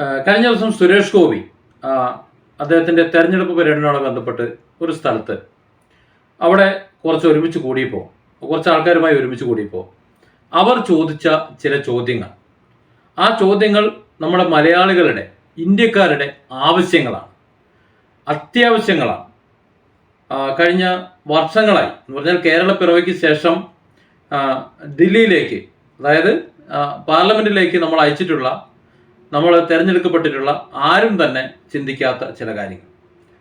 കഴിഞ്ഞ ദിവസം സുരേഷ് ഗോപി അദ്ദേഹത്തിന്റെ തെരഞ്ഞെടുപ്പ് പര്യടനവുമായി ബന്ധപ്പെട്ട് ഒരു സ്ഥലത്ത് അവിടെ കുറച്ച് ഒരുമിച്ച് കൂടിയപ്പോൾ കുറച്ച് ആൾക്കാരുമായി ഒരുമിച്ച് കൂടിയപ്പോൾ അവർ ചോദിച്ച ചില ചോദ്യങ്ങൾ. ആ ചോദ്യങ്ങൾ നമ്മുടെ മലയാളികളുടെ ഇന്ത്യക്കാരുടെ ആവശ്യങ്ങളാണ്. അത്യാവശ്യങ്ങളാണ്. കഴിഞ്ഞ വർഷങ്ങളായി എന്ന് പറഞ്ഞാൽ കേരള പിറവിക്ക് ശേഷം ദില്ലിയിലേക്ക് അതായത് പാർലമെന്റിലേക്ക് നമ്മൾ അയച്ചിട്ടുള്ള നമ്മൾ തിരഞ്ഞെടുക്കപ്പെട്ടിട്ടുള്ള ആരും തന്നെ ചിന്തിക്കാത്ത ചില കാര്യങ്ങൾ.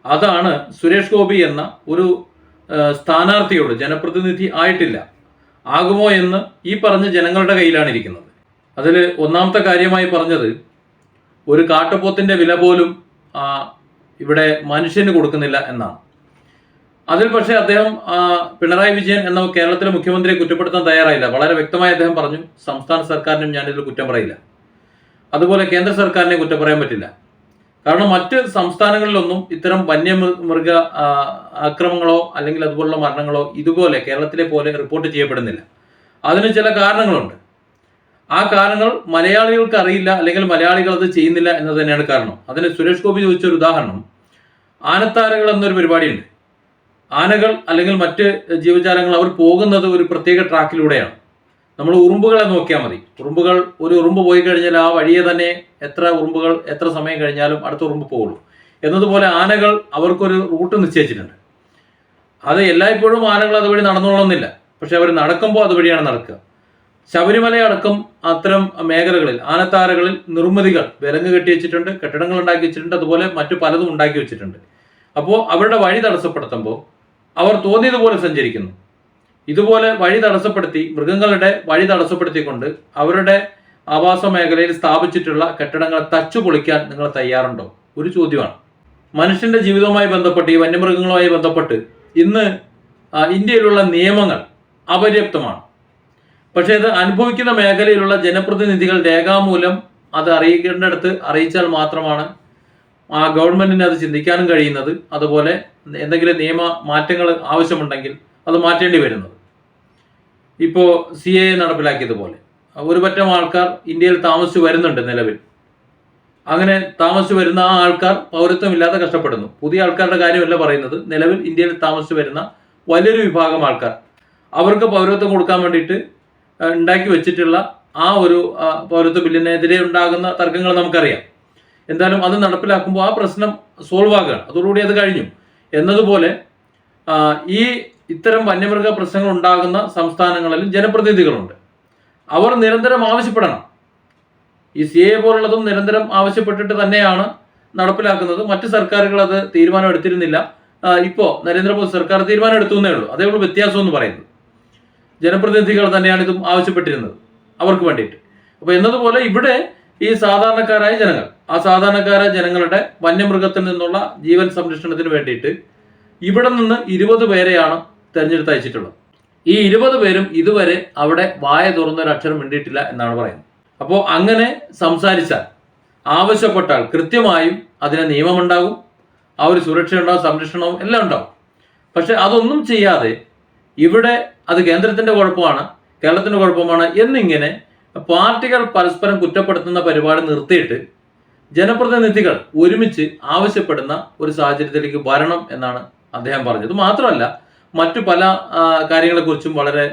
അതാണ് സുരേഷ് ഗോപി എന്ന ഒരു സ്ഥാനാർത്ഥിയോട് ജനപ്രതിനിധി ആയിട്ടില്ല. ആകുമോ എന്ന് ഈ പറഞ്ഞ ജനങ്ങളുടെ കയ്യിലാണ് ഇരിക്കുന്നത്. അതിൽ ഒന്നാമത്തെ കാര്യമായി പറഞ്ഞത് ഒരു കാട്ടുപോത്തിന്റെ വില പോലും ഇവിടെ മനുഷ്യന് കൊടുക്കുന്നില്ല എന്നാണ്. അതിൽ പക്ഷേ അദ്ദേഹം പിണറായി വിജയൻ എന്ന കേരളത്തിലെ മുഖ്യമന്ത്രിയെ കുറ്റപ്പെടുത്താൻ തയ്യാറായില്ല. വളരെ വ്യക്തമായി അദ്ദേഹം പറഞ്ഞു സംസ്ഥാന സർക്കാരിനും ഞാനിതിൽ കുറ്റം പറയില്ല. അതുപോലെ കേന്ദ്ര സർക്കാരിനെ കുറ്റം പറയാൻ പറ്റില്ല. കാരണം മറ്റ് സംസ്ഥാനങ്ങളിലൊന്നും ഇത്തരം വന്യമൃഗ ആക്രമങ്ങളോ അല്ലെങ്കിൽ അതുപോലുള്ള മരണങ്ങളോ ഇതുപോലെ കേരളത്തിലെ പോലെ റിപ്പോർട്ട് ചെയ്യപ്പെടുന്നില്ല. അതിന് ചില കാരണങ്ങളുണ്ട്. ആ കാരണങ്ങൾ മലയാളികൾക്ക് അറിയില്ല അല്ലെങ്കിൽ മലയാളികൾ അത് ചെയ്യുന്നില്ല എന്നത് തന്നെയാണ് കാരണം. അതിന് സുരേഷ് ഗോപി ചോദിച്ച ഒരു ഉദാഹരണം. ആനത്താരകൾ എന്നൊരു പരിപാടിയുണ്ട്. ആനകൾ അല്ലെങ്കിൽ മറ്റ് ജീവജാലങ്ങൾ അവർ പോകുന്നത് ഒരു പ്രത്യേക ട്രാക്കിലൂടെയാണ്. നമ്മൾ ഉറുമ്പുകളെ നോക്കിയാൽ മതി. ഉറുമ്പുകൾ ഒരു ഉറുമ്പ് പോയി കഴിഞ്ഞാൽ ആ വഴിയെ തന്നെ എത്ര ഉറുമ്പുകൾ എത്ര സമയം കഴിഞ്ഞാലും അടുത്ത ഉറുമ്പ് പോകുള്ളൂ. എന്നതുപോലെ ആനകൾ അവർക്കൊരു റൂട്ട് നിശ്ചയിച്ചിട്ടുണ്ട്. അത് എല്ലായ്പ്പോഴും ആനകൾ അതുവഴി നടന്നോളുന്നില്ല പക്ഷെ അവർ നടക്കുമ്പോൾ അതുവഴിയാണ് നടക്കുക. ശബരിമല അടക്കം അത്തരം മേഖലകളിൽ ആനത്താരകളിൽ നിർമ്മിതികൾ വിലങ്ങ് കെട്ടി വെച്ചിട്ടുണ്ട് കെട്ടിടങ്ങൾ ഉണ്ടാക്കി വെച്ചിട്ടുണ്ട് അതുപോലെ മറ്റു പലതും ഉണ്ടാക്കി വെച്ചിട്ടുണ്ട്. അപ്പോൾ അവരുടെ വഴി തടസ്സപ്പെടുത്തുമ്പോൾ അവർ തോന്നിയതുപോലെ സഞ്ചരിക്കുന്നു. ഇതുപോലെ വഴി തടസ്സപ്പെടുത്തി മൃഗങ്ങളുടെ വഴി തടസ്സപ്പെടുത്തിക്കൊണ്ട് അവരുടെ ആവാസ മേഖലയിൽ സ്ഥാപിച്ചിട്ടുള്ള കെട്ടിടങ്ങളെ തച്ചു പൊളിക്കാൻ നിങ്ങൾ തയ്യാറുണ്ടോ? ഒരു ചോദ്യമാണ്. മനുഷ്യന്റെ ജീവിതവുമായി ബന്ധപ്പെട്ട് ഈ വന്യമൃഗങ്ങളുമായി ബന്ധപ്പെട്ട് ഇന്ന് ഇന്ത്യയിലുള്ള നിയമങ്ങൾ അപര്യാപ്തമാണ്. പക്ഷേ ഇത് അനുഭവിക്കുന്ന മേഖലയിലുള്ള ജനപ്രതിനിധികൾ രേഖാമൂലം അത് അറിയിക്കേണ്ടടുത്ത് അറിയിച്ചാൽ മാത്രമാണ് ആ ഗവൺമെന്റിന് അത് ചിന്തിക്കാനും കഴിയുന്നത്. അതുപോലെ എന്തെങ്കിലും നിയമ മാറ്റങ്ങൾ ആവശ്യമുണ്ടെങ്കിൽ അത് മാറ്റേണ്ടി വരുന്നത്. ഇപ്പോൾ സി എ നടപ്പിലാക്കിയതുപോലെ. ഒരു പറ്റം ആൾക്കാർ ഇന്ത്യയിൽ താമസിച്ചു വരുന്നുണ്ട് നിലവിൽ. അങ്ങനെ താമസിച്ചു വരുന്ന ആ ആൾക്കാർ പൗരത്വമില്ലാതെ കഷ്ടപ്പെടുന്നു. പുതിയ ആൾക്കാരുടെ കാര്യമല്ല പറയുന്നത്. നിലവിൽ ഇന്ത്യയിൽ താമസിച്ചു വരുന്ന വലിയൊരു വിഭാഗം ആൾക്കാർ. അവർക്ക് പൗരത്വം കൊടുക്കാൻ വേണ്ടിയിട്ട് ഉണ്ടാക്കി വെച്ചിട്ടുള്ള ആ ഒരു പൗരത്വ ബില്ലിനെതിരെ ഉണ്ടാകുന്ന തർക്കങ്ങൾ നമുക്കറിയാം. എന്തായാലും അത് നടപ്പിലാക്കുമ്പോൾ ആ പ്രശ്നം സോൾവ് ആകുകയാണ് അതോടുകൂടി അത് കഴിഞ്ഞു. എന്നതുപോലെ ഈ ഇത്തരം വന്യമൃഗ പ്രശ്നങ്ങൾ ഉണ്ടാകുന്ന സംസ്ഥാനങ്ങളിൽ ജനപ്രതിനിധികളുണ്ട്. അവർ നിരന്തരം ആവശ്യപ്പെടണം. ഈ സി എ പോലുള്ളതും നിരന്തരം ആവശ്യപ്പെട്ടിട്ട് തന്നെയാണ് നടപ്പിലാക്കുന്നത്. മറ്റ് സർക്കാരുകൾ അത് തീരുമാനം എടുത്തിരുന്നില്ല. ഇപ്പോൾ ഇപ്പോ നരേന്ദ്രമോദി സർക്കാർ തീരുമാനം എടുത്തു എന്നേ ഉള്ളൂ. അതേ ഉള്ളൂ വ്യത്യാസം എന്ന് പറയുന്നത്. ജനപ്രതിനിധികൾ തന്നെയാണ് ഇതും ആവശ്യപ്പെട്ടിരുന്നത്. അവർക്ക് വേണ്ടിയിട്ട്. അപ്പൊ എന്നതുപോലെ ഇവിടെ ഈ സാധാരണക്കാരായ ജനങ്ങൾ ആ സാധാരണക്കാരായ ജനങ്ങളുടെ വന്യമൃഗത്തിൽ നിന്നുള്ള ജീവൻ സംരക്ഷണത്തിന് വേണ്ടിയിട്ട് ഇവിടെ നിന്ന് ഇരുപത് പേരെയാണ് തെരഞ്ഞെടുത്ത് അയച്ചിട്ടുള്ളത്. ഈ ഇരുപത് പേരും ഇതുവരെ അവിടെ വായ തുറന്നൊരു അക്ഷരം മിണ്ടിയിട്ടില്ല എന്നാണ് പറയുന്നത്. അപ്പോൾ അങ്ങനെ സംസാരിച്ചാൽ ആവശ്യപ്പെട്ടാൽ കൃത്യമായും അതിന് നിയമമുണ്ടാകും ആ ഒരു സുരക്ഷ ഉണ്ടാവും സംരക്ഷണവും എല്ലാം ഉണ്ടാവും. പക്ഷെ അതൊന്നും ചെയ്യാതെ ഇവിടെ അത് കേന്ദ്രത്തിന്റെ കുഴപ്പമാണ് കേരളത്തിന്റെ കുഴപ്പമാണ് എന്നിങ്ങനെ പാർട്ടികൾ പരസ്പരം കുറ്റപ്പെടുത്തുന്ന പരിപാടി നിർത്തിയിട്ട് ജനപ്രതിനിധികൾ ഒരുമിച്ച് ആവശ്യപ്പെടുന്ന ഒരു സാഹചര്യത്തിലേക്ക് വരണം എന്നാണ് അദ്ദേഹം പറഞ്ഞത്. മാത്രമല്ല മറ്റു പല കാര്യങ്ങളെ കാര്യങ്ങളെക്കുറിച്ചും വളരെ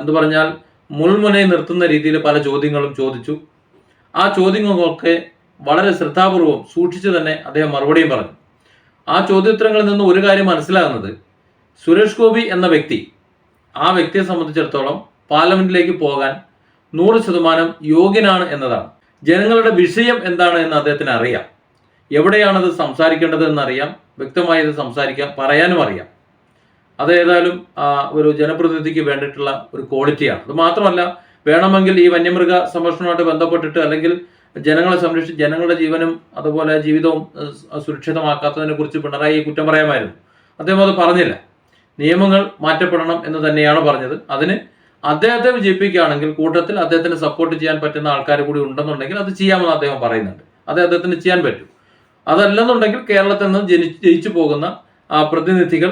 എന്തു പറഞ്ഞാൽ മുൾമുനയിൽ നിർത്തുന്ന രീതിയിൽ പല ചോദ്യങ്ങളും ചോദിച്ചു. ആ ചോദ്യങ്ങൾക്കൊക്കെ വളരെ ശ്രദ്ധാപൂർവം സൂക്ഷിച്ചു തന്നെ അദ്ദേഹം മറുപടിയും പറഞ്ഞു. ആ ചോദ്യോത്തരങ്ങളിൽ നിന്ന് ഒരു കാര്യം മനസ്സിലാകുന്നത് സുരേഷ് ഗോപി എന്ന വ്യക്തി ആ വ്യക്തിയെ സംബന്ധിച്ചിടത്തോളം പാർലമെന്റിലേക്ക് പോകാൻ നൂറ് ശതമാനം യോഗ്യനാണ് എന്നതാണ്. ജനങ്ങളുടെ വിഷയം എന്താണ് എന്ന് അദ്ദേഹത്തിന് അറിയാം. എവിടെയാണത് സംസാരിക്കേണ്ടത് എന്നറിയാം വ്യക്തമായി ഇത് സംസാരിക്കാം പറയാനും അറിയാം. അത് ഏതായാലും ആ, ഒരു ജനപ്രതിനിധിക്ക് വേണ്ടിയിട്ടുള്ള ഒരു ക്വാളിറ്റിയാണ് അത് മാത്രമല്ല വേണമെങ്കിൽ ഈ വന്യമൃഗ സംരക്ഷണവുമായിട്ട് ബന്ധപ്പെട്ടിട്ട് അല്ലെങ്കിൽ ജനങ്ങളെ സംരക്ഷിച്ച് ജനങ്ങളുടെ ജീവനും അതുപോലെ ജീവിതവും സുരക്ഷിതമാക്കാത്തതിനെ കുറിച്ച് പിണറായി കുറ്റം പറയാമായിരുന്നു. അദ്ദേഹം അത് പറഞ്ഞില്ല. നിയമങ്ങൾ മാറ്റപ്പെടണം എന്ന് തന്നെയാണ് പറഞ്ഞത്. അതിന് അദ്ദേഹത്തെ വിജയിപ്പിക്കുകയാണെങ്കിൽ കൂട്ടത്തിൽ അദ്ദേഹത്തിന് സപ്പോർട്ട് ചെയ്യാൻ പറ്റുന്ന ആൾക്കാർ കൂടി ഉണ്ടെന്നുണ്ടെങ്കിൽ അത് ചെയ്യാമെന്ന് അദ്ദേഹം പറയുന്നുണ്ട്. അത് അദ്ദേഹത്തിന് ചെയ്യാൻ പറ്റും. അതല്ലെന്നുണ്ടെങ്കിൽ കേരളത്തിൽ നിന്ന് ജനി ജയിച്ചു പോകുന്ന പ്രതിനിധികൾ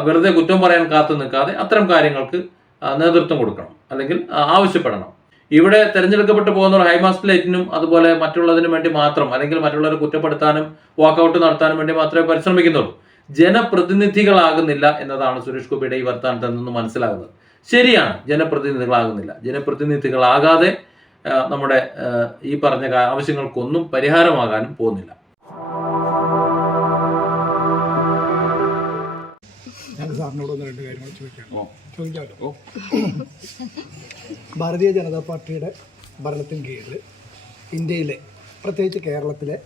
വെറുതെ കുറ്റം പറയാൻ കാത്തു നിൽക്കാതെ അത്തരം കാര്യങ്ങൾക്ക് നേതൃത്വം കൊടുക്കണം. അല്ലെങ്കിൽ ആവശ്യപ്പെടണം. ഇവിടെ തെരഞ്ഞെടുക്കപ്പെട്ടു പോകുന്നവർ ഹൈമാസ് ലൈറ്റിനും അതുപോലെ മറ്റുള്ളതിനു വേണ്ടി മാത്രം അല്ലെങ്കിൽ മറ്റുള്ളവരെ കുറ്റപ്പെടുത്താനും വാക്കൗട്ട് നടത്താനും വേണ്ടി മാത്രമേ പരിശ്രമിക്കുന്നുള്ളൂ. ജനപ്രതിനിധികളാകുന്നില്ല എന്നതാണ് സുരേഷ് ഗോപിയുടെ ഈ വർത്തമാനത്തിൽ നിന്ന് മനസ്സിലാകുന്നത്. ശരിയാണ് ജനപ്രതിനിധികളാകുന്നില്ല. ജനപ്രതിനിധികളാകാതെ നമ്മുടെ ഈ പറഞ്ഞ ആവശ്യങ്ങൾക്കൊന്നും പരിഹാരമാകാനും പോകുന്നില്ല. ഞാൻ സാറിനോട് ഒന്ന് രണ്ട് കാര്യങ്ങൾ ചോദിക്കാം ചോദിക്കാമല്ലോ. ഭാരതീയ ജനതാ പാർട്ടിയുടെ ഭരണത്തിന് കീഴിൽ ഇന്ത്യയിലെ പ്രത്യേകിച്ച് കേരളത്തിലെ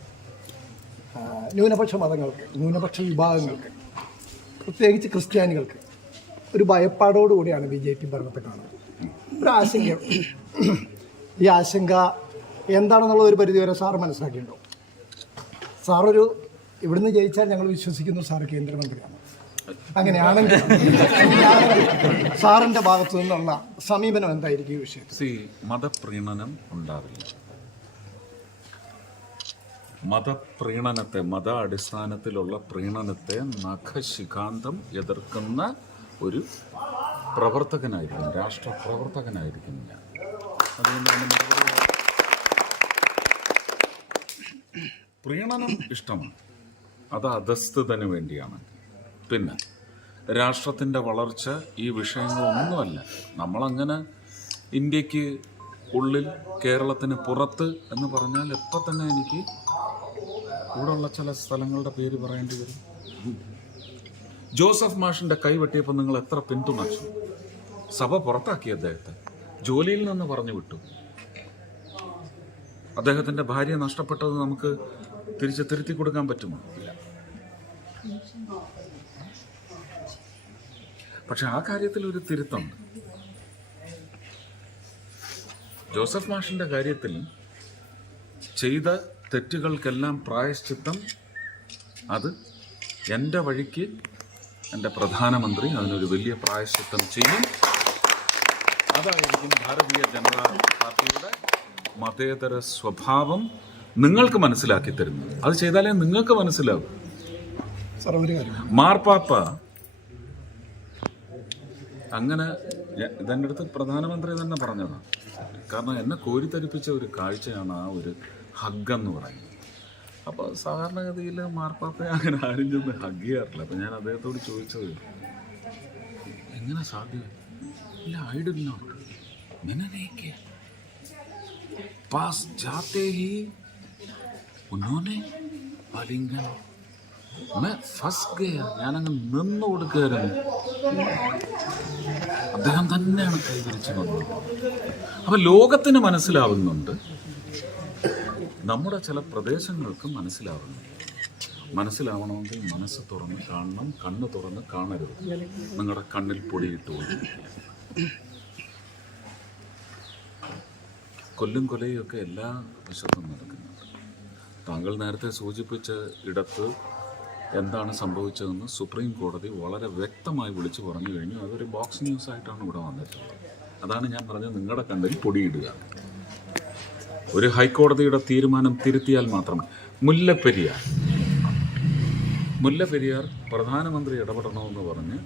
ന്യൂനപക്ഷ മതങ്ങൾക്ക് ന്യൂനപക്ഷ വിഭാഗങ്ങൾക്ക് പ്രത്യേകിച്ച് ക്രിസ്ത്യാനികൾക്ക് ഒരു ഭയപ്പാടോടുകൂടിയാണ് ബി ജെ പി ഭരണത്തെ കാണുന്നത് ഒരു ആശങ്ക. ഈ ആശങ്ക എന്താണെന്നുള്ള ഒരു പരിധിവരെ സാറ് മനസ്സിലാക്കിയിട്ടുണ്ടോ? സാറൊരു ഇവിടുന്ന് ജയിച്ചാൽ ഞങ്ങൾ വിശ്വസിക്കുന്നു സാർ കേന്ദ്രമന്ത്രിയാണ്. അങ്ങനെയാണെങ്കിൽ സാറിന്റെ ഭാഗത്തു നിന്നുള്ള സമീപനം എന്തായിരിക്കും ഈ വിഷയത്തിൽ? സി മതപ്രീണനം ഉണ്ടാവില്ല. മതപ്രീണനത്തെ മത അടിസ്ഥാനത്തിലുള്ള പ്രീണനത്തെ നഖശിഖാന്തം എതിർക്കുന്ന ഒരു പ്രവർത്തകനായിരിക്കും രാഷ്ട്ര പ്രവർത്തകനായിരിക്കും ഞാൻ പ്രീണനം ഇഷ്ടമാണ്. അത് അധസ്ഥിതന് വേണ്ടിയാണ്. പിന്നെ രാഷ്ട്രത്തിന്റെ വളർച്ച ഈ വിഷയങ്ങളൊന്നുമല്ല. നമ്മളങ്ങനെ ഇന്ത്യയ്ക്ക് ഉള്ളിൽ കേരളത്തിന് പുറത്ത് എന്ന് പറഞ്ഞാൽ എപ്പോൾ തന്നെ എനിക്ക് ഇവിടെയുള്ള ചില സ്ഥലങ്ങളുടെ പേര് പറയേണ്ടി വരും. ജോസഫ് മാഷിന്റെ കൈ വെട്ടിയപ്പോൾ നിങ്ങൾ എത്ര പിന്തുണച്ചു? സഭ പുറത്താക്കി അദ്ദേഹത്തെ. ജോലിയിൽ നിന്ന് പറഞ്ഞു വിട്ടു. അദ്ദേഹത്തിന്റെ ഭാര്യ നഷ്ടപ്പെട്ടത് നമുക്ക് തിരിച്ച് തിരുത്തി കൊടുക്കാൻ പറ്റുമോ? പക്ഷെ ആ കാര്യത്തിൽ ഒരു തിരുത്തുണ്ട് ജോസഫ് മാഷിന്റെ കാര്യത്തിൽ ചെയ്ത തെറ്റുകൾക്കെല്ലാം പ്രായശ്ചിത്തം അത് എന്റെ വഴിക്ക് എന്റെ പ്രധാനമന്ത്രി അതിനൊരു വലിയ പ്രായശ്ചിത്തം ചെയ്യും. അതായിരിക്കും ഭാരതീയ ജനതാ പാർട്ടിയുടെ മതേതര സ്വഭാവം നിങ്ങൾക്ക് മനസ്സിലാക്കി തരുന്നത്. അത് ചെയ്താലേ നിങ്ങൾക്ക് മനസ്സിലാവും. മാർപ്പാപ്പ അങ്ങനെ ഞ- ഇതെൻ്റെ അടുത്ത് പ്രധാനമന്ത്രി തന്നെ പറഞ്ഞതാണ് കാരണം എന്നെ കോരിത്തരിപ്പിച്ച ഒരു കാഴ്ചയാണ് ആ ഒരു ഹഗ് എന്ന് പറയുന്നത് അപ്പോൾ സാധാരണഗതിയിൽ മാർപ്പാപ്പ അങ്ങനെ ആരും ചെന്ന് ഹഗ് ചെയ്യാറില്ല അപ്പം ഞാൻ അദ്ദേഹത്തോട് ചോദിച്ചത് എങ്ങനെ സാധ്യം ഇല്ല ഐ ഡി നോട്ട് मैंने नहीं किया पास जाते ही उन्होंने आलिंगन मैं ഫസ് ഗയ ഞാനങ്ങ് നിന്ന് കൊടുക്കുകയായിരുന്നു അദ്ദേഹം തന്നെയാണ് കൈവരിച്ചു വന്നത്. അപ്പൊ ലോകത്തിന് മനസ്സിലാവുന്നുണ്ട്. നമ്മുടെ ചില പ്രദേശങ്ങൾക്ക് മനസ്സിലാവുന്നു മനസ്സിലാവണമെങ്കിൽ മനസ്സ് തുറന്ന് കാണണം കണ്ണ് തുറന്ന് കാണരുത്. നിങ്ങളുടെ കണ്ണിൽ പൊടിയിട്ട് കൊല്ലും കൊലയും ഒക്കെ എല്ലാ വശത്തും നടക്കുന്നുണ്ട്. താങ്കൾ നേരത്തെ സൂചിപ്പിച്ച ഇടത്ത് എന്താണ് സംഭവിച്ചതെന്ന് സുപ്രീം കോടതി വളരെ വ്യക്തമായി വിളിച്ചു പറഞ്ഞു കഴിഞ്ഞു. അതൊരു ബോക്സ് ന്യൂസ് ആയിട്ടാണ് ഇവിടെ വന്നിട്ടുള്ളത്. അതാണ് ഞാൻ പറഞ്ഞത്. നിങ്ങളുടെ കണ്ടിൽ പൊടിയിടുക. ഒരു ഹൈക്കോടതിയുടെ തീരുമാനം തിരുത്തിയാൽ മാത്രം മുല്ലപ്പെരിയാർ. മുല്ലപ്പെരിയാർ പ്രധാനമന്ത്രി ഇടപെടണമെന്ന് പറഞ്ഞ്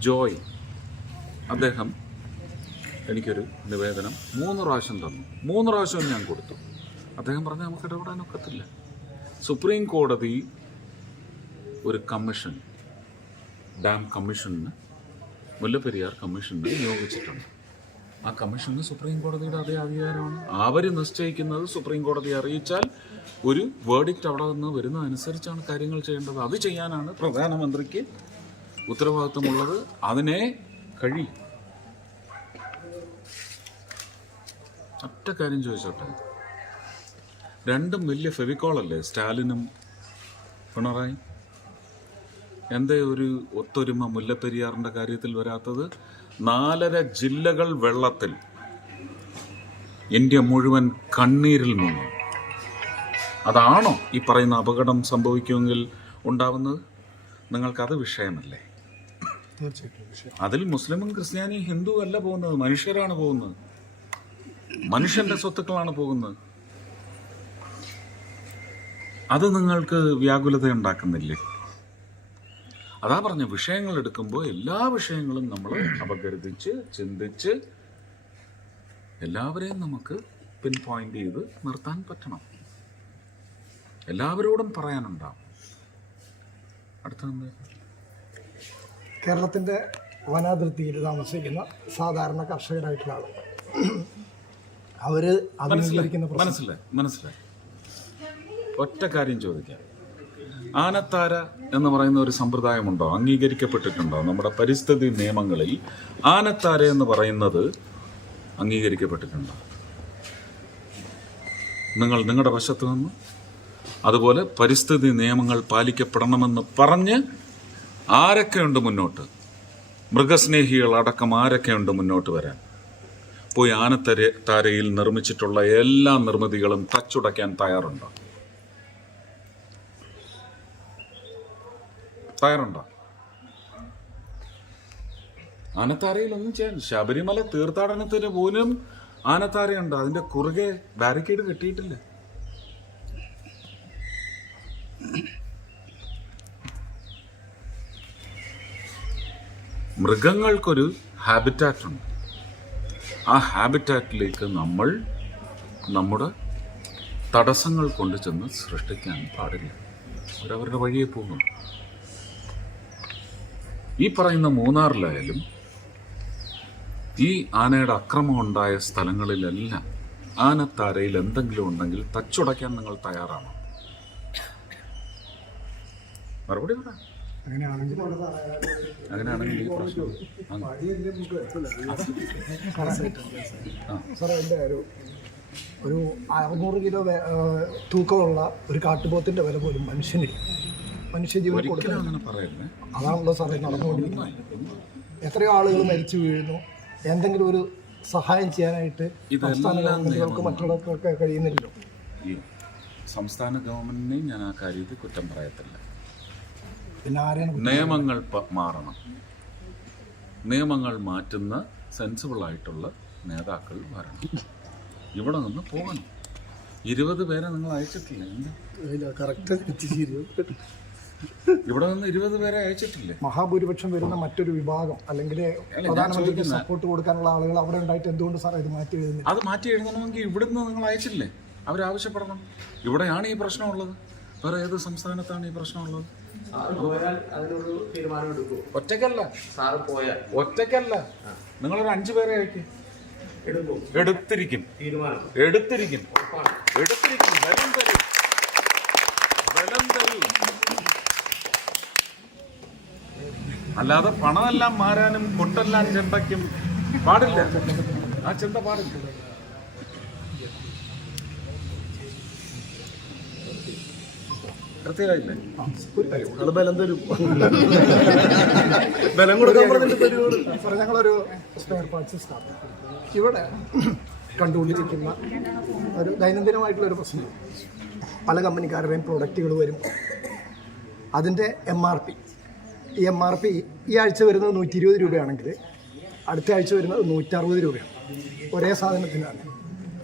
ജോയ് അദ്ദേഹം എനിക്കൊരു നിവേദനം മൂന്ന് പ്രാവശ്യം തന്നു. മൂന്ന് പ്രാവശ്യവും ഞാൻ കൊടുത്തു. അദ്ദേഹം പറഞ്ഞു നമുക്ക് ഇടപെടാനൊക്കത്തില്ല. സുപ്രീം കോടതി ഒരു കമ്മീഷൻ ഡാം കമ്മീഷന് മുല്ലപ്പെരിയാർ കമ്മീഷന് നിയോഗിച്ചിട്ടുണ്ട്. ആ കമ്മീഷന് സുപ്രീം കോടതിയുടെ അതേ അധികാരമാണ്. അവർ നിശ്ചയിക്കുന്നത് സുപ്രീം കോടതി അറിയിച്ചാൽ ഒരു വേർഡിക്റ്റ് അവിടെ നിന്ന് വരുന്നതനുസരിച്ചാണ് കാര്യങ്ങൾ ചെയ്യേണ്ടത്. അത് ചെയ്യാനാണ് പ്രധാനമന്ത്രിക്ക് ഉത്തരവാദിത്വമുള്ളത് അതിനെ കഴി. ഒറ്റ കാര്യം ചോദിച്ചോട്ടെ. രണ്ടും വലിയ ഫെവിക്കോളല്ലേ സ്റ്റാലിനും പിണറായി? എന്തേ ഒരു ഒത്തൊരുമ മുല്ലപ്പെരിയാറിന്റെ കാര്യത്തിൽ വരാത്തത്? നാലര ജില്ലകൾ വെള്ളത്തിൽ ഇന്ത്യ മുഴുവൻ കണ്ണീരിൽ മുങ്ങും അതാണോ ഈ പറയുന്ന അപകടം സംഭവിക്കുമെങ്കിൽ ഉണ്ടാവുന്നത്? നിങ്ങൾക്കത് വിഷയമല്ലേ? അതിൽ മുസ്ലിമും ക്രിസ്ത്യാനിയും ഹിന്ദു അല്ല പോകുന്നത് മനുഷ്യരാണ് പോകുന്നത്. മനുഷ്യന്റെ സ്വത്തുക്കളാണ് പോകുന്നത്. അത് നിങ്ങൾക്ക് വ്യാകുലത ഉണ്ടാക്കുന്നില്ലേ? അതാ പറഞ്ഞ വിഷയങ്ങൾ എടുക്കുമ്പോൾ എല്ലാ വിഷയങ്ങളും നമ്മൾ അപകരുതിച്ച് ചിന്തിച്ച് എല്ലാവരെയും നമുക്ക് പിൻ പോയിന്റ് ചെയ്ത് നിർത്താൻ പറ്റണം. എല്ലാവരോടും പറയാനുണ്ടാവും. അടുത്തത് കേരളത്തിന്റെ വനാതിർത്തിയിൽ താമസിക്കുന്ന സാധാരണ കർഷകരായിട്ടുള്ള ആളുകൾ അവർ മനസ്സിലായി മനസ്സിലായി. ഒറ്റ കാര്യം ചോദിക്കാം. ആനത്താര എന്ന് പറയുന്ന ഒരു സമ്പ്രദായമുണ്ടോ? അംഗീകരിക്കപ്പെട്ടിട്ടുണ്ടോ? നമ്മുടെ പരിസ്ഥിതി നിയമങ്ങളിൽ ആനത്താര എന്ന് പറയുന്നത് അംഗീകരിക്കപ്പെട്ടിട്ടുണ്ടോ? നിങ്ങൾ നിങ്ങളുടെ വശത്ത് നിന്ന് അതുപോലെ പരിസ്ഥിതി നിയമങ്ങൾ പാലിക്കപ്പെടണമെന്ന് പറഞ്ഞ് ആരൊക്കെയുണ്ട് മുന്നോട്ട്? മൃഗസ്നേഹികൾ അടക്കം ആരൊക്കെയുണ്ട് മുന്നോട്ട് വരാൻ? പോയി ആനത്തര താരയിൽ നിർമ്മിച്ചിട്ടുള്ള എല്ലാ നിർമ്മിതികളും തച്ചുടയ്ക്കാൻ തയ്യാറുണ്ടോ? തയ്യാറുണ്ടോ ആനത്താരയിൽ ഒന്നും ചെയ്യാൻ ശബരിമല തീർത്ഥാടനത്തിന് പോലും ആനത്താരയുണ്ട്? അതിന്റെ കുറുകെ ബാരിക്കേഡ് കെട്ടിയിട്ടില്ല. മൃഗങ്ങൾക്കൊരു ഹാബിറ്റാറ്റ് ഉണ്ട്. ആ ഹാബിറ്റാറ്റിലേക്ക് നമ്മൾ നമ്മുടെ തടസ്സങ്ങൾ കൊണ്ട് ചെന്ന് സൃഷ്ടിക്കാൻ പാടില്ല. അവരവരുടെ വഴിയെ പോകുന്നു. ഈ പറയുന്ന മൂന്നാറിലായാലും ഈ ആനയുടെ അക്രമം ഉണ്ടായ സ്ഥലങ്ങളിലെല്ലാം ആനത്താരയിൽ എന്തെങ്കിലും ഉണ്ടെങ്കിൽ തച്ചുടയ്ക്കാൻ നിങ്ങൾ തയ്യാറാണോ? മറുപടി പറ. അങ്ങനെയാണെങ്കിൽ ഈ പ്രശ്നം അങ്ങ് സാറേ എന്റെ ഒരു ഒരു അറുന്നൂറ് കിലോ തൂക്കമുള്ള ഒരു കാട്ടുപോത്തിന്റെ വില പോലും മനുഷ്യനില്ല. മനുഷ്യജീവൻ പറയല്ലേ അതാണല്ലോ സാറേ നടന്നുകൊണ്ടിരിക്കുന്നത്. എത്രയോ ആളുകൾ മരിച്ചു വീഴുന്നു. എന്തെങ്കിലും ഒരു സഹായം ചെയ്യാനായിട്ട് സംസ്ഥാന ഗവൺമെന്റുകൾക്ക് മറ്റുള്ളവർക്കൊക്കെ കഴിയുന്നില്ലല്ലോ. സംസ്ഥാന ഗവൺമെന്റിനെ ഞാൻ ആ കാര്യത്തിൽ കുറ്റം പറയത്തില്ല. പിന്നെ ആരെയാണ് നിയമങ്ങൾ മാറണം. നിയമങ്ങൾ മാറ്റുന്ന സെൻസിബിൾ ആയിട്ടുള്ള നേതാക്കൾ വരണം. ഇവിടെ നിന്ന് പോകണം. ഇരുപത് പേരെ നിങ്ങൾ അയച്ചിട്ടില്ല? കറക്റ്റ് ഇവിടെ നിന്ന് ഇരുപത് പേരെ അയച്ചിട്ടില്ലേ? മഹാഭൂരിപക്ഷം വരുന്ന മറ്റൊരു വിഭാഗം അല്ലെങ്കിൽ പ്രധാനമന്ത്രിക്ക് സപ്പോർട്ട് കൊടുക്കാനുള്ള ആളുകൾ അവിടെ ഉണ്ടായിട്ട് എന്തുകൊണ്ട് സാർ ഇത് മാറ്റി എഴുതുന്നത് അത് മാറ്റി എഴുതണമെങ്കിൽ ഇവിടുന്ന് നിങ്ങൾ അയച്ചില്ലേ? അവരാവശ്യപ്പെടണം ഇവിടെയാണ് ഈ പ്രശ്നമുള്ളത്. വേറെ ഏത് സംസ്ഥാനത്താണ് ഈ പ്രശ്നമുള്ളത്? ഒറ്റക്കല്ല ഒറ്റയ്ക്കല്ല. നിങ്ങളൊരു അഞ്ചു പേരെ അയക്കും. എടുക്കും. എടുത്തിരിക്കും. തീരുമാനം. എടുത്തിരിക്കും. എടുത്തിരിക്കും. ബലം തരും ബലം തരും അല്ലാതെ പണമെല്ലാം മാറാനും കൊട്ടെല്ലാം ചെണ്ടയ്ക്കും പാടില്ല. ആ ചെണ്ട പാടില്ല. കൃത്യമായില്ലേ ബലം തരും. ബലം കൊടുക്കാൻ പറഞ്ഞിട്ട് തരുമോ സാർ ഞങ്ങളൊരു സ്പെയർ പാർട്സ് സ്ഥാപനം ഇവിടെ കണ്ടുകൊണ്ടിരിക്കുന്ന ഒരു ദൈനംദിനമായിട്ടുള്ള ഒരു പ്രശ്നം. പല കമ്പനിക്കാരുടെയും പ്രോഡക്റ്റുകൾ വരും. അതിന്റെ M R P M R P ഈ ആഴ്ച വരുന്നത് നൂറ്റി ഇരുപത് രൂപയാണെങ്കിൽ അടുത്ത ആഴ്ച വരുന്നത് നൂറ്ററുപത് രൂപയാണ്. ഒരേ സാധനത്തിനാണ്.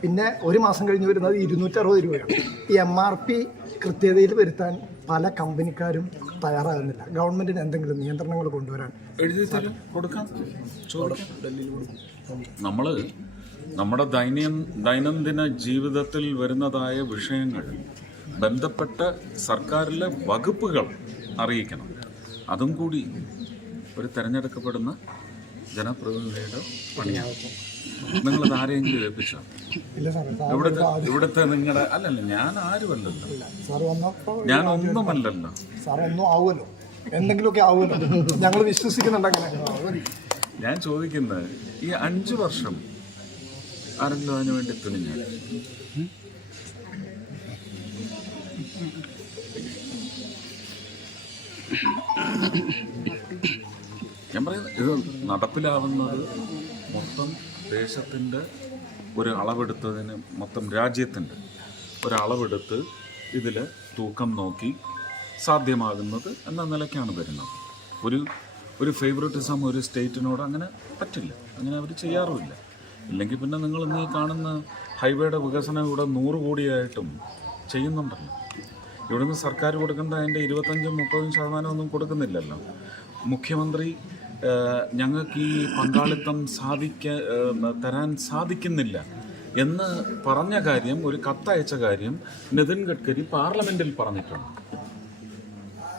പിന്നെ ഒരു മാസം കഴിഞ്ഞ് വരുന്നത് ഇരുന്നൂറ്ററുപത് രൂപയാണ്. ഈ എം ആർ പി കൃത്യതയിൽ വരുത്താൻ പല കമ്പനിക്കാരും തയ്യാറാകുന്നില്ല. ഗവൺമെന്റിന് എന്തെങ്കിലും നിയന്ത്രണങ്ങൾ കൊണ്ടുവരാൻ നമ്മൾ നമ്മുടെ ദൈനം ദൈനംദിന ജീവിതത്തിൽ വരുന്നതായ വിഷയങ്ങൾ ബന്ധപ്പെട്ട സർക്കാരിലെ വകുപ്പുകൾ അറിയിക്കണം. അതും കൂടി ഒരു തിരഞ്ഞെടുക്കപ്പെടുന്ന ജനപ്രതിനിധിയുടെ പണിയാകും നിങ്ങളത് ആരെങ്കിലും ഏൽപ്പിച്ചോ? ഇവിടുത്തെ ഇവിടുത്തെ നിങ്ങളുടെ അല്ലല്ല ഞാൻ ആരുമല്ലല്ലോ. ഞാൻ ഒന്നുമല്ലല്ലോ. ഒന്നും ആവുമല്ലോ. എന്തെങ്കിലുമൊക്കെ ആവുമല്ലോ. ഞങ്ങൾ വിശ്വസിക്കുന്നുണ്ട് അങ്ങനെ. ഞാൻ ചോദിക്കുന്നത് ഈ അഞ്ചു വർഷം ആരെങ്കിലും അതിനു വേണ്ടി തുനിഞ്ഞ ഞാൻ പറയുന്നത് ഇത് നടപ്പിലാവുന്നത് മൊത്തം ദേശത്തിന്റെ ഒരു അളവെടുത്തതിന് മൊത്തം രാജ്യത്തിന്റെ ഒരളവെടുത്ത് ഇതിൽ തൂക്കം നോക്കി സാധ്യമാകുന്നത് എന്ന നിലയ്ക്കാണ് വരുന്നത്. ഒരു ഒരു ഫേവററ്റിസം ഒരു സ്റ്റേറ്റിനോട് അങ്ങനെ പറ്റില്ല. അങ്ങനെ അവർ ചെയ്യാറുമില്ല. ഇല്ലെങ്കിൽ പിന്നെ നിങ്ങൾ ഇന്ന് ഈ കാണുന്ന ഹൈവേയുടെ വികസനം ഇവിടെ നൂറ് കോടിയായിട്ടും ചെയ്യുന്നുണ്ടല്ലോ. ഇവിടുന്ന് സർക്കാർ കൊടുക്കേണ്ട അതിന്റെ ഇരുപത്തഞ്ചും മുപ്പതും ശതമാനം ഒന്നും കൊടുക്കുന്നില്ലല്ലോ. മുഖ്യമന്ത്രി ഞങ്ങൾക്ക് ഈ പങ്കാളിത്തം സാധിക്ക തരാൻ സാധിക്കുന്നില്ല എന്ന് പറഞ്ഞ കാര്യം ഒരു കത്തയച്ച കാര്യം നിതിൻ ഗഡ്കരി പാർലമെന്റിൽ പറഞ്ഞിട്ടുണ്ട്.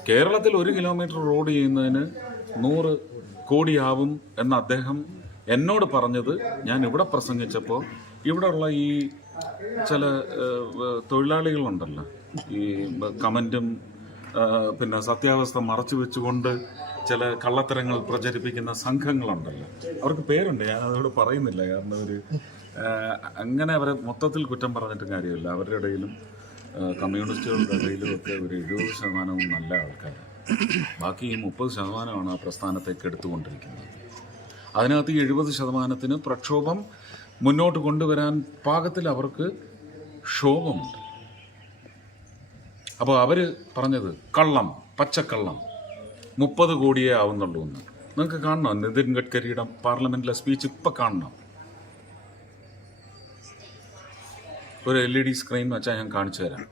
കേരളത്തിൽ ഒരു കിലോമീറ്റർ റോഡ് ചെയ്യുന്നതിന് നൂറ് കോടിയാവും എന്ന് അദ്ദേഹം എന്നോട് പറഞ്ഞത് ഞാൻ ഇവിടെ പ്രസംഗിച്ചപ്പോൾ. ഇവിടെയുള്ള ഈ ചില തൊഴിലാളികളുണ്ടല്ലോ. ഈ കമന്റും പിന്നെ സത്യാവസ്ഥ മറച്ചു വെച്ചുകൊണ്ട് ചില കള്ളത്തരങ്ങൾ പ്രചരിപ്പിക്കുന്ന സംഘങ്ങളുണ്ടല്ലോ. അവർക്ക് പേരുണ്ട് ഞാൻ അതോട് പറയുന്നില്ല. കാരണം ഒരു അങ്ങനെ അവരെ മൊത്തത്തിൽ കുറ്റം പറഞ്ഞിട്ട് കാര്യമില്ല. അവരുടെ ഇടയിലും കമ്മ്യൂണിസ്റ്റുകളുടെ ഇടയിലും ഒക്കെ ഒരു എഴുപത് ശതമാനവും നല്ല ആൾക്കാരാണ് ബാക്കി ഈ മുപ്പത് ശതമാനമാണ് ആ പ്രസ്ഥാനത്തേക്ക് എടുത്തുകൊണ്ടിരിക്കുന്നത്. അതിനകത്ത് ഈ എഴുപത് ശതമാനത്തിന് പ്രക്ഷോഭം മുന്നോട്ട് കൊണ്ടുവരാൻ പാകത്തിൽ അവർക്ക് ക്ഷോഭമുണ്ട്. അപ്പോൾ അവർ പറഞ്ഞത് കള്ളം പച്ചക്കള്ളം. മുപ്പത് കോടിയേ ആവുന്നുള്ളൂ എന്ന്. നിങ്ങൾക്ക് കാണണം? നിതിൻ ഗഡ്കരിയുടെ പാർലമെന്റിലെ സ്പീച്ച് ഇപ്പം കാണണം. ഒരു എൽ ഇ ഡി സ്ക്രീൻ വെച്ചാൽ ഞാൻ കാണിച്ചു തരാം.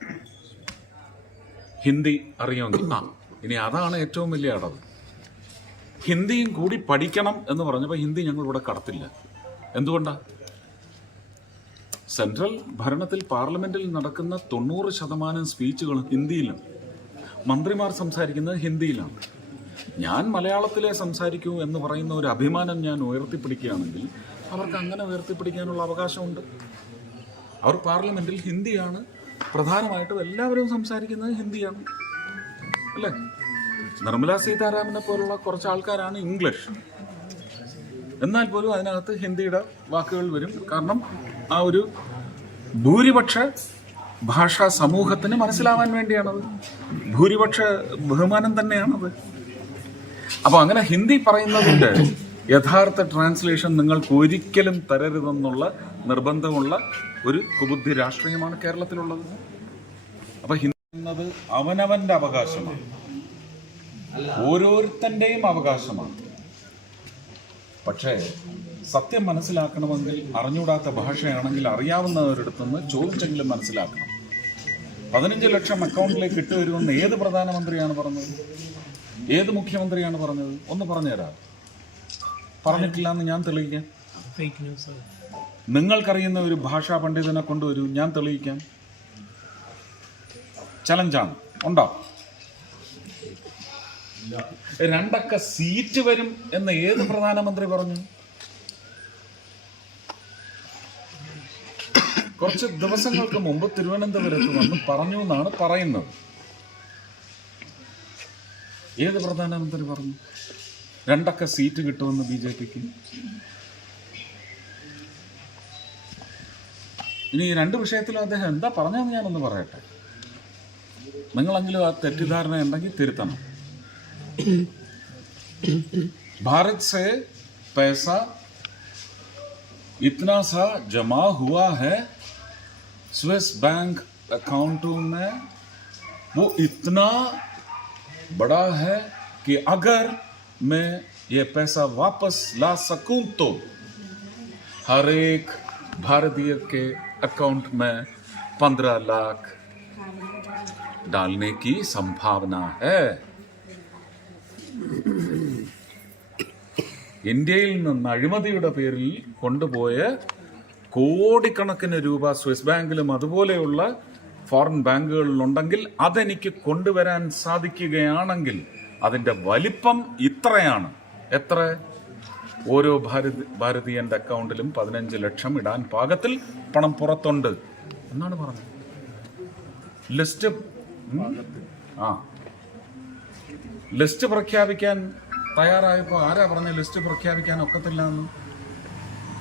ഹിന്ദി അറിയാമെങ്കിൽ ആ ഇനി അതാണ് ഏറ്റവും വലിയ അടവ്. ഹിന്ദിയും കൂടി പഠിക്കണം എന്ന് പറഞ്ഞപ്പോൾ ഹിന്ദി ഞങ്ങൾ ഇവിടെ കടത്തില്ല. എന്തുകൊണ്ടാ? സെൻട്രൽ ഭരണത്തിൽ പാർലമെന്റിൽ നടക്കുന്ന തൊണ്ണൂറ് ശതമാനം സ്പീച്ചുകളും ഹിന്ദിയിലാണ് മന്ത്രിമാർ സംസാരിക്കുന്നത് ഹിന്ദിയിലാണ്. ഞാൻ മലയാളത്തിലെ സംസാരിക്കൂ എന്ന് പറയുന്ന ഒരു അഭിമാനം ഞാൻ ഉയർത്തിപ്പിടിക്കുകയാണെങ്കിൽ അവർക്ക് അങ്ങനെ ഉയർത്തിപ്പിടിക്കാനുള്ള അവകാശമുണ്ട്. അവർ പാർലമെന്റിൽ ഹിന്ദിയാണ്. പ്രധാനമായിട്ടും എല്ലാവരും സംസാരിക്കുന്നത് ഹിന്ദിയാണ്. അല്ലേ? നിർമ്മലാ സീതാരാമനെ പോലുള്ള കുറച്ച് ആൾക്കാരാണ് ഇംഗ്ലീഷ്. എന്നാൽ പോലും അതിനകത്ത് ഹിന്ദിയുടെ വാക്കുകൾ വരും. കാരണം ആ ഒരു ഭൂരിപക്ഷ ഭാഷാ സമൂഹത്തിന് മനസ്സിലാവാൻ വേണ്ടിയാണത്. ഭൂരിപക്ഷ ബഹുമാനം തന്നെയാണത്. അപ്പോൾ അങ്ങനെ ഹിന്ദി പറയുന്നതിന്റെ യഥാർത്ഥ ട്രാൻസ്ലേഷൻ നിങ്ങൾക്ക് ഒരിക്കലും തരരുതെന്നുള്ള നിർബന്ധമുള്ള ഒരു കുബുദ്ധി രാഷ്ട്രീയമാണ് കേരളത്തിലുള്ളത്. അപ്പോൾ ഹിന്ദി അവനവന്റെ അവകാശമാണ്. ഓരോരുത്തന്റെയും അവകാശമാണ്. പക്ഷേ സത്യം മനസ്സിലാക്കണമെങ്കിൽ അറിഞ്ഞൂടാത്ത ഭാഷയാണെങ്കിൽ അറിയാവുന്നവരിടത്തുനിന്ന് ചോദിച്ചെങ്കിലും മനസ്സിലാക്കണം. പതിനഞ്ച് ലക്ഷം അക്കൗണ്ടിലേക്ക് ഇട്ട് വരുമെന്ന് ഏത് പ്രധാനമന്ത്രിയാണ് പറഞ്ഞത്? ഏത് മുഖ്യമന്ത്രിയാണ് പറഞ്ഞത്? ഒന്ന് പറഞ്ഞുതരാം. പറഞ്ഞിട്ടില്ല എന്ന് ഞാൻ തെളിയിക്കാം. നിങ്ങൾക്കറിയുന്ന ഒരു ഭാഷാ പണ്ഡിതനെ കൊണ്ടുവരൂ ഞാൻ തെളിയിക്കാം. ചലഞ്ചാണ് ഉണ്ടോ? രണ്ടക്ക സീറ്റ് വരും എന്ന് ഏത് പ്രധാനമന്ത്രി പറഞ്ഞു? കുറച്ച് ദിവസങ്ങൾക്ക് മുമ്പ് തിരുവനന്തപുരത്ത് വന്ന് പറഞ്ഞു എന്നാണ് പറയുന്നത്. ഏത് പ്രധാനമന്ത്രി പറഞ്ഞു? രണ്ടക്ക സീറ്റ് കിട്ടുമെന്ന് ബി ജെ പിക്ക്? ഇനി ഈ രണ്ട് വിഷയത്തിലും അദ്ദേഹം എന്താ പറഞ്ഞതെന്ന് ഞാനൊന്ന് പറയട്ടെ. നിങ്ങളെങ്കിലും ആ തെറ്റിദ്ധാരണ ഉണ്ടെങ്കിൽ തിരുത്തണം. भारत से पैसा इतना सा जमा हुआ है, स्विस बैंक अकाउंटों में वो इतना बड़ा है कि अगर मैं ये पैसा वापस ला सकूँ तो हर एक भारतीय के अकाउंट में पंद्रह लाख डालने की संभावना है। ഇന്ത്യയിൽ നിന്ന് അഴിമതിയുടെ പേരിൽ കൊണ്ടുപോയ കോടിക്കണക്കിന് രൂപ സ്വിസ് ബാങ്കിലും അതുപോലെയുള്ള ഫോറിൻ ബാങ്കുകളിലുണ്ടെങ്കിൽ അതെനിക്ക് കൊണ്ടുവരാൻ സാധിക്കുകയാണെങ്കിൽ അതിന്റെ വലിപ്പം ഇത്രയാണ്. എത്ര? ഓരോ ഭാരതി ഭാരതീയന്റെ അക്കൗണ്ടിലും പതിനഞ്ച് ലക്ഷം ഇടാൻ പാകത്തിൽ പണം പുറത്തുണ്ട്. എന്നാണ് പറഞ്ഞത്. ലിസ്റ്റ് ആ. ലിസ്റ്റ് പ്രഖ്യാപിക്കാൻ തയ്യാറായപ്പോൾ ആരാ പറഞ്ഞ ലിസ്റ്റ് പ്രഖ്യാപിക്കാൻ ഒക്കത്തില്ല എന്ന്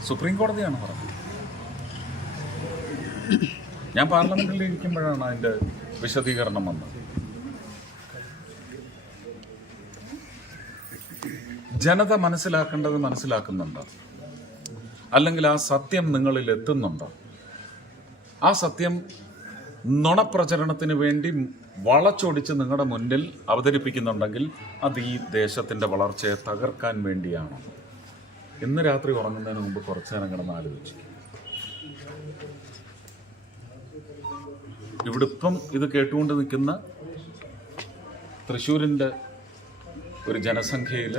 സുപ്രീം കോടതിയാണ് പറഞ്ഞത്. ഞാൻ പാർലമെന്റിൽ ഇരിക്കുമ്പോഴാണ് അതിന്റെ വിശദീകരണം വന്നത്. ജനത മനസ്സിലാക്കേണ്ടത് മനസ്സിലാക്കുന്നുണ്ടോ? അല്ലെങ്കിൽ ആ സത്യം നിങ്ങളിൽ എത്തുന്നുണ്ടോ? ആ സത്യം നുണപ്രചരണത്തിന് വേണ്ടി വളച്ചൊടിച്ച് നിങ്ങളുടെ മുന്നിൽ അവതരിപ്പിക്കുന്നുണ്ടെങ്കിൽ അത് ഈ ദേശത്തിന്റെ വളർച്ചയെ തകർക്കാൻ വേണ്ടിയാണ്. ഇന്ന് രാത്രി ഉറങ്ങുന്നതിന് മുമ്പ് കുറച്ച് നേരം കിടന്ന് ആലോചിച്ചു. ഇവിടെ ഇപ്പം ഇത് കേട്ടുകൊണ്ട് നിൽക്കുന്ന തൃശ്ശൂരിന്റെ ഒരു ജനസംഖ്യയിൽ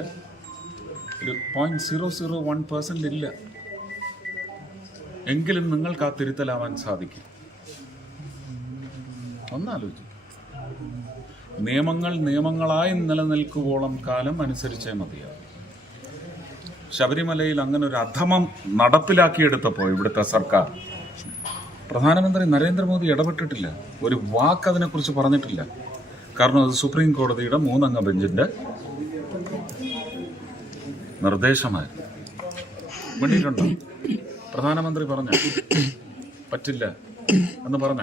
ഒരു point zero zero one percent ഇല്ല. എങ്കിലും നിങ്ങൾക്ക് ആ തിരുത്തലാവാൻ സാധിക്കും. ഒന്നാലോചിച്ചു. നിയമങ്ങൾ നിയമങ്ങളായി നിലനിൽക്കുവോളം കാലം അനുസരിച്ചേ മതിയാവും. ശബരിമലയിൽ അങ്ങനെ ഒരു അധമം നടപ്പിലാക്കിയെടുത്തപ്പോൾ ഇവിടുത്തെ സർക്കാർ പ്രധാനമന്ത്രി നരേന്ദ്രമോദി ഇടപെട്ടിട്ടില്ല. ഒരു വാക്ക് അതിനെക്കുറിച്ച് പറഞ്ഞിട്ടില്ല. കാരണം അത് സുപ്രീം കോടതിയുടെ മൂന്നംഗ ബെഞ്ചിന്റെ നിർദ്ദേശമായിരുന്നു വേണ്ടിയിട്ടുണ്ടോ പ്രധാനമന്ത്രി പറഞ്ഞു? പറ്റില്ല എന്ന് പറഞ്ഞ?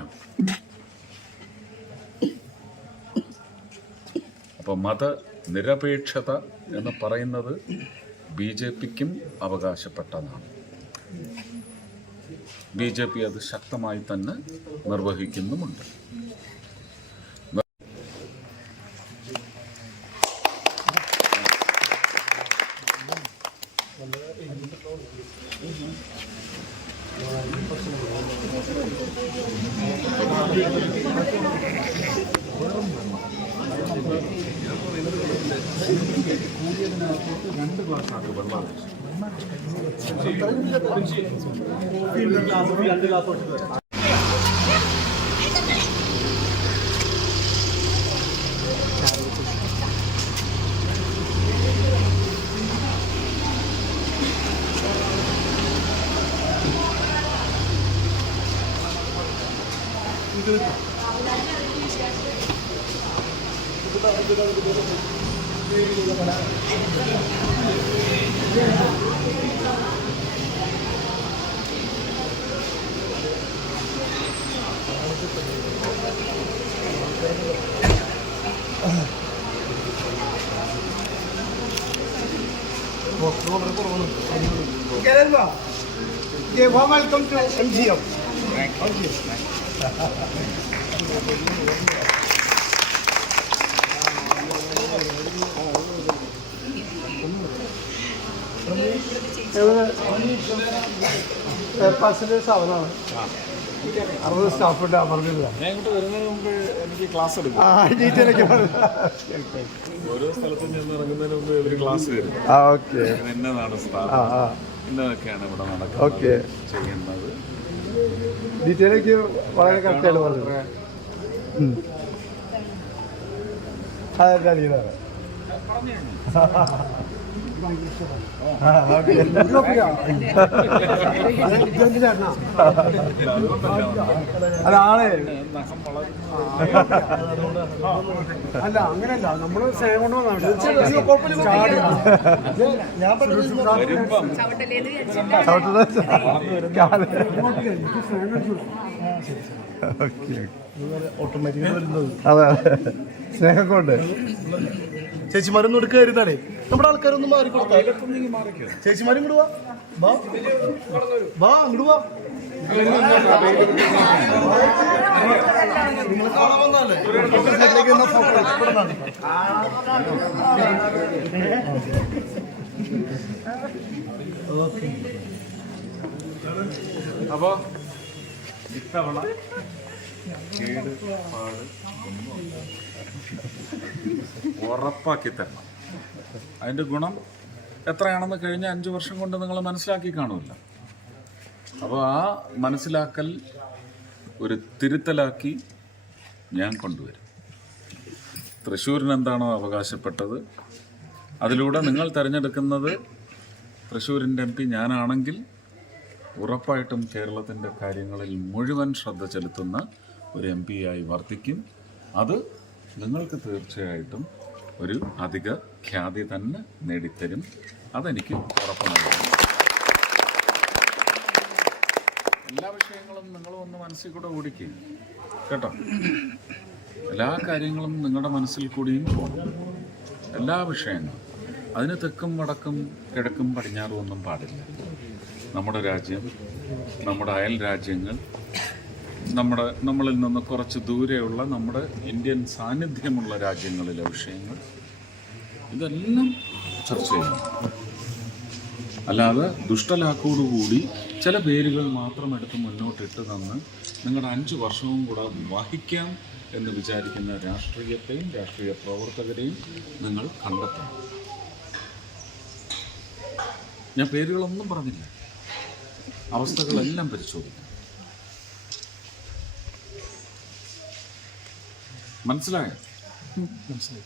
അപ്പോൾ മത നിരപേക്ഷത എന്ന് പറയുന്നത് ബി ജെ പിക്കും അവകാശപ്പെട്ടതാണ്. ബി ജെ പി അത് ശക്തമായി തന്നെ നിർവഹിക്കുന്നുമുണ്ട്. Warm welcome to MGM. പേപ്പേഴ്സിന്റെ സാധനമാണ്. അറുപത് സ്റ്റാഫുണ്ട് അമർന്നില്ല ഞാൻ ഇങ്ങോട്ട് വരുന്നതിന് മുമ്പ് എനിക്ക് ക്ലാസ് എടുക്കും. ആ ഡീറ്റെയിലൊക്കെ ഓരോ സ്ഥലത്തും ചെന്ന് ഇറങ്ങുന്നതിന് മുമ്പ് ഒരു ക്ലാസ് തരും. ആ ഓക്കെ. ഇത് എന്നതാണ് ആ സ്ഥാപനം ആ ഇന്നതൊക്കെയാണ് ഇവിടെ നടക്കുന്നത്. ചെയ്യുന്നത് ഡീറ്റെയിലൊക്കെ വളരെ കറക്റ്റായിട്ട് പറഞ്ഞത്. ഉം. അതാണ് അല്ല അങ്ങനെയല്ല. നമ്മൾ സ്നേഹം കൊണ്ട് വരുമ്പം അതെ സ്നേഹം കൊണ്ട്. ചേച്ചിമാരൊന്നും എടുക്കായിരുന്നാലേ നമ്മുടെ ആൾക്കാരൊന്നും മാറി കൊടുത്താൽ ചേച്ചിമാരും ഇങ്ങോട്ട് വാ. വാ. അങ്ങോട്ട് വാ. വന്നാലേ. ഇവിടെ. അപ്പോ ഇത്തവണ കേട് പാട് ഒന്നും ഉറപ്പാക്കി തരണം. അതിന്റെ ഗുണം എത്രയാണെന്ന് കഴിഞ്ഞ അഞ്ച് വർഷം കൊണ്ട് നിങ്ങൾ മനസ്സിലാക്കി കാണുമല്ലോ. അപ്പോൾ ആ മനസ്സിലാക്കൽ ഒരു തിരുത്തലാക്കി ഞാൻ കൊണ്ടുവരും. തൃശ്ശൂരിന് എന്താണോ അവകാശപ്പെട്ടത് അതിലൂടെ നിങ്ങൾ തിരഞ്ഞെടുക്കുന്നത് തൃശ്ശൂരിന്റെ എം പി ഞാനാണെങ്കിൽ ഉറപ്പായിട്ടും കേരളത്തിന്റെ കാര്യങ്ങളിൽ മുഴുവൻ ശ്രദ്ധ ചെലുത്തുന്ന ഒരു എം പി ആയി വർത്തിക്കും. അത് നിങ്ങൾക്ക് തീർച്ചയായിട്ടും ഒരു അധിക ഖ്യാതി തന്നെ നേടിത്തരും. അതെനിക്ക് ഉറപ്പ് നൽകുന്നു എല്ലാ വിഷയങ്ങളും നിങ്ങൾ ഒന്ന് മനസ്സിൽ കൂടെ ഓടിക്കുക കേട്ടോ? എല്ലാ കാര്യങ്ങളും നിങ്ങളുടെ മനസ്സിൽ കൂടിയും പോകണം എല്ലാ വിഷയങ്ങളും. അതിന് തെക്കും വടക്കും കിഴക്കും പടിഞ്ഞാറും ഒന്നും പാടില്ല. നമ്മുടെ രാജ്യം നമ്മുടെ അയൽ രാജ്യങ്ങൾ നമ്മുടെ നമ്മളിൽ നിന്ന് കുറച്ച് ദൂരെയുള്ള നമ്മുടെ ഇന്ത്യൻ സാന്നിധ്യമുള്ള രാജ്യങ്ങളിലെ വിഷയങ്ങൾ ഇതെല്ലാം ചർച്ച ചെയ്യണം. അല്ലാതെ ദുഷ്ടലാക്കോടുകൂടി ചില പേരുകൾ മാത്രം എടുത്ത് മുന്നോട്ടിട്ട് തന്ന് നിങ്ങളുടെ അഞ്ച് വർഷവും കൂടെ വഹിക്കാം എന്ന് വിചാരിക്കുന്ന രാഷ്ട്രീയത്തെയും രാഷ്ട്രീയ പ്രവർത്തകരെയും നിങ്ങൾ കണ്ടെത്തണം. ഞാൻ പേരുകളൊന്നും പറഞ്ഞില്ല. അവസ്ഥകളെല്ലാം പരിശോധിക്കണം. മനസ്സിലായോ? മനസ്സിലായി.